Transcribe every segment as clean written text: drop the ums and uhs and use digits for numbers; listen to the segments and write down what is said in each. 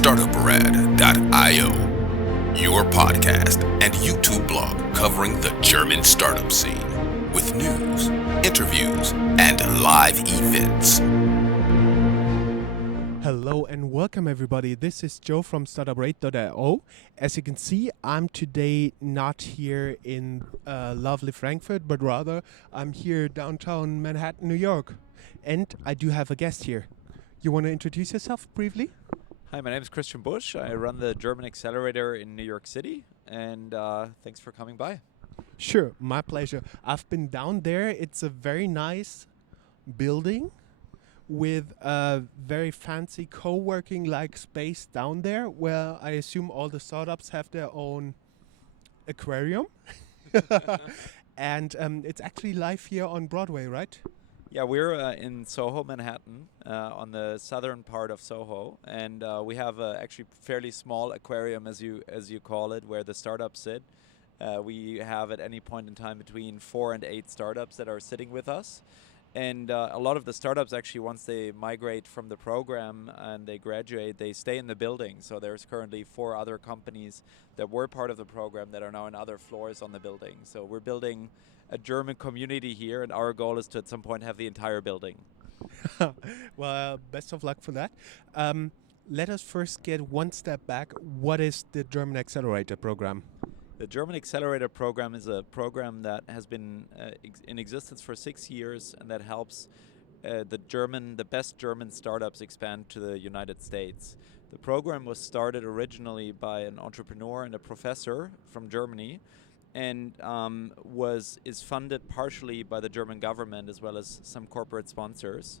Startuprad.io, your podcast and YouTube blog covering the German startup scene with news, interviews, and live events. Hello and welcome everybody. This is Joe from Startuprad.io. As you can see, I'm today not here in lovely Frankfurt, but rather I'm here downtown Manhattan, New York. And I do have a guest here. You want to introduce yourself briefly? Hi, my name is Christian Busch. I run the German Accelerator in New York City, and thanks for coming by. Sure, my pleasure. I've been down there. It's a very nice building with a very fancy co-working like space down there where I assume all the startups have their own aquarium. And it's actually live here on Broadway, right? Yeah, we're in SoHo, Manhattan, on the southern part of SoHo, and we have a actually fairly small aquarium, as you call it, where the startups sit. We have at any point in time between 4 and 8 startups that are sitting with us. And a lot of the startups actually, once they migrate from the program and they graduate, they stay in the building. So there's currently 4 other companies that were part of the program that are now in other floors on the building. So we're building a German community here, and our goal is to at some point have the entire building. Well, best of luck for that. Let us first get one step back. What is the German Accelerator program? The German Accelerator program is a program that has been in existence for 6 years, and that helps the best German startups expand to the United States. The program was started originally by an entrepreneur and a professor from Germany, and is funded partially by the German government as well as some corporate sponsors.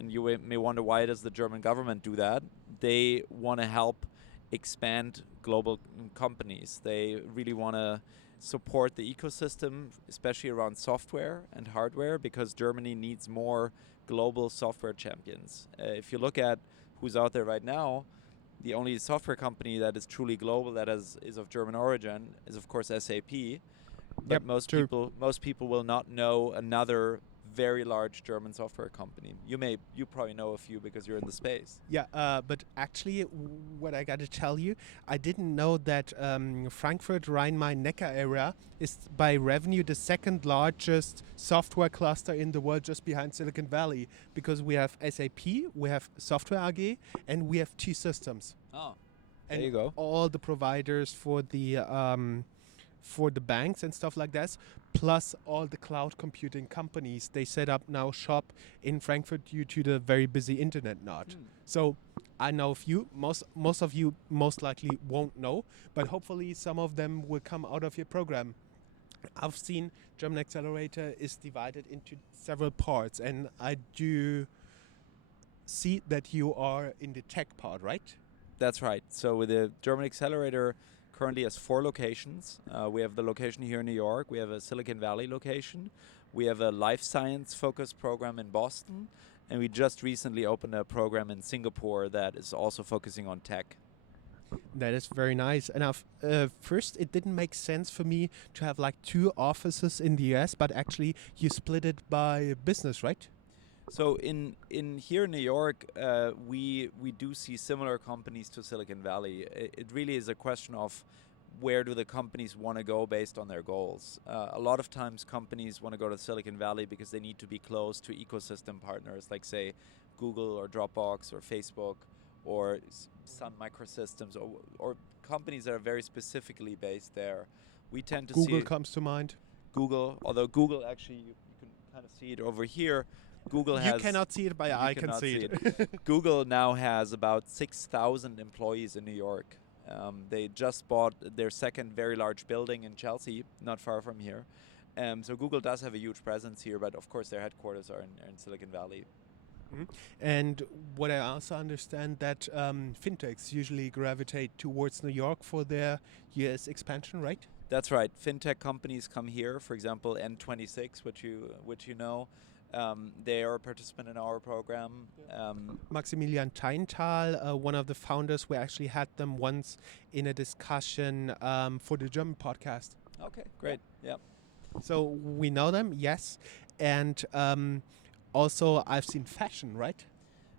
And you may wonder, why does the German government do that? They want to help expand global companies. They really want to support the ecosystem, especially around software and hardware, because Germany needs more global software champions. If you look at who's out there right now, the only software company that is truly global that is of German origin is, of course, SAP. But most people will not know another very large German software company. You probably know a few because you're in the space. Yeah, but actually, what I got to tell you, I didn't know that Frankfurt Rhein-Main-Neckar area is by revenue the second largest software cluster in the world, just behind Silicon Valley, because we have SAP, we have Software AG, and we have T-Systems. Oh, and there you go. All the providers for the banks and stuff like that, plus all the cloud computing companies. They set up now shop in Frankfurt due to the very busy internet node. So I know a few, most of you most likely won't know, but hopefully some of them will come out of your program. I've seen German Accelerator is divided into several parts, and I do see that you are in the tech part, right? That's right. So with the German Accelerator currently has 4 locations. We have the location here in New York. We have a Silicon Valley location. We have a life science focused program in Boston. And we just recently opened a program in Singapore that is also focusing on tech. That is very nice. And first, it didn't make sense for me to have like 2 offices in the US, but actually you split it by business, right? So in here in New York, we do see similar companies to Silicon Valley. It really is a question of where do the companies want to go based on their goals. A lot of times companies want to go to Silicon Valley because they need to be close to ecosystem partners like, say, Google or Dropbox or Facebook or Sun Microsystems or companies that are very specifically based there. We tend to see Google comes to mind. Google, although Google actually, you can kind of see it over here. Google you cannot see it, but I can see it. Google now has about 6,000 employees in New York. They just bought their second very large building in Chelsea, not far from here. So Google does have a huge presence here, but of course their headquarters are in Silicon Valley. Mm-hmm. And what I also understand that fintechs usually gravitate towards New York for their US expansion, right? That's right. Fintech companies come here. For example, N26, which you know. They are a participant in our program. Maximilian Teintal, one of the founders, we actually had them once in a discussion for the German podcast. Okay, great. Yeah. So we know them, yes. And also I've seen fashion, right?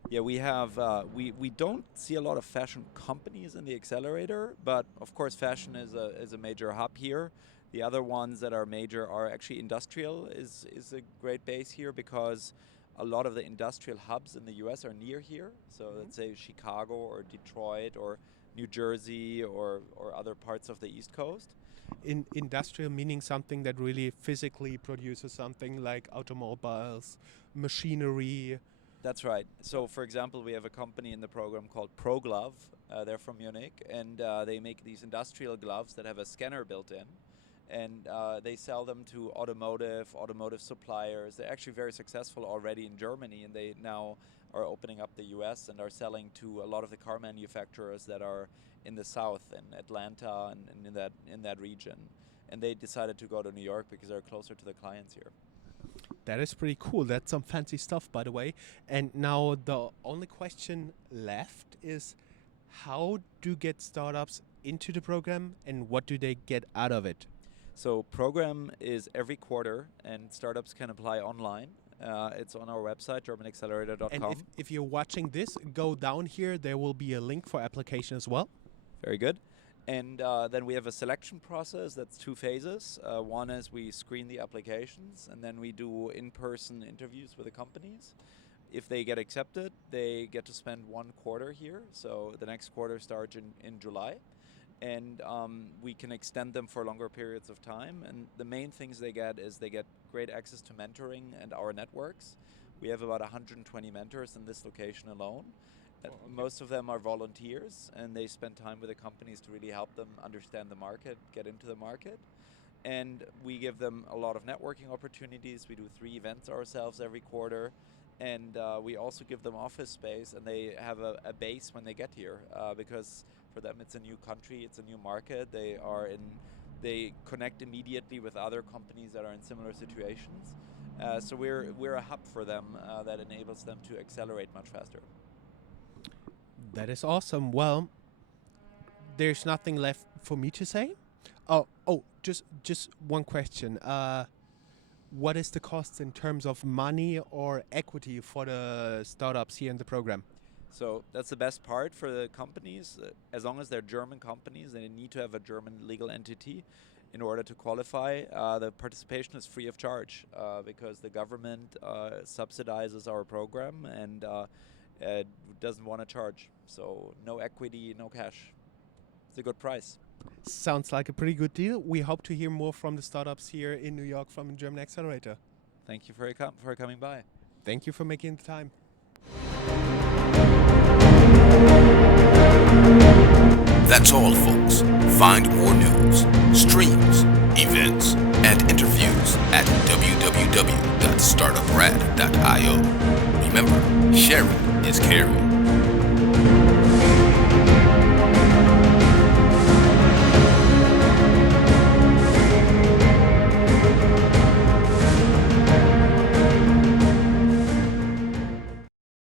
Yeah, we have. We don't see a lot of fashion companies in the accelerator, but of course, fashion is a major hub here. The other ones that are major are actually industrial is a great base here because a lot of the industrial hubs in the U.S. are near here. So let's say Chicago or Detroit or New Jersey or other parts of the East Coast. In industrial meaning something that really physically produces something like automobiles, machinery. That's right. So, for example, we have a company in the program called ProGlove. They're from Munich, and they make these industrial gloves that have a scanner built in. And they sell them to automotive suppliers. They're actually very successful already in Germany, and they now are opening up the US and are selling to a lot of the car manufacturers that are in the south, in Atlanta and in that region. And they decided to go to New York because they're closer to the clients here. That is pretty cool. That's some fancy stuff, by the way. And now the only question left is, how do get startups into the program and what do they get out of it? So program is every quarter, and startups can apply online. It's on our website, GermanAccelerator.com. And if you're watching this, go down here. There will be a link for application as well. Very good. And then we have a selection process that's 2 phases. One is we screen the applications, and then we do in-person interviews with the companies. If they get accepted, they get to spend 1 quarter here. So the next quarter starts in July. And we can extend them for longer periods of time. And the main things they get is they get great access to mentoring and our networks. We have about 120 mentors in this location alone. Most of them are volunteers, and they spend time with the companies to really help them understand the market, get into the market. And we give them a lot of networking opportunities. We do 3 events ourselves every quarter. And we also give them office space, and they have a base when they get here because for them it's a new country, it's a new market. They connect immediately with other companies that are in similar situations. So we're a hub for them that enables them to accelerate much faster. That is awesome. Well, there's nothing left for me to say. Just one question. What is the cost in terms of money or equity for the startups here in the program? So that's the best part for the companies. As long as they're German companies, they need to have a German legal entity in order to qualify. The participation is free of charge because the government subsidizes our program and doesn't want to charge. So no equity, no cash. It's a good price. Sounds like a pretty good deal. We hope to hear more from the startups here in New York from German Accelerator. Thank you for coming by. Thank you for making the time. That's all, folks. Find more news, streams, events, and interviews at www.startuprad.io. Remember, sharing is caring.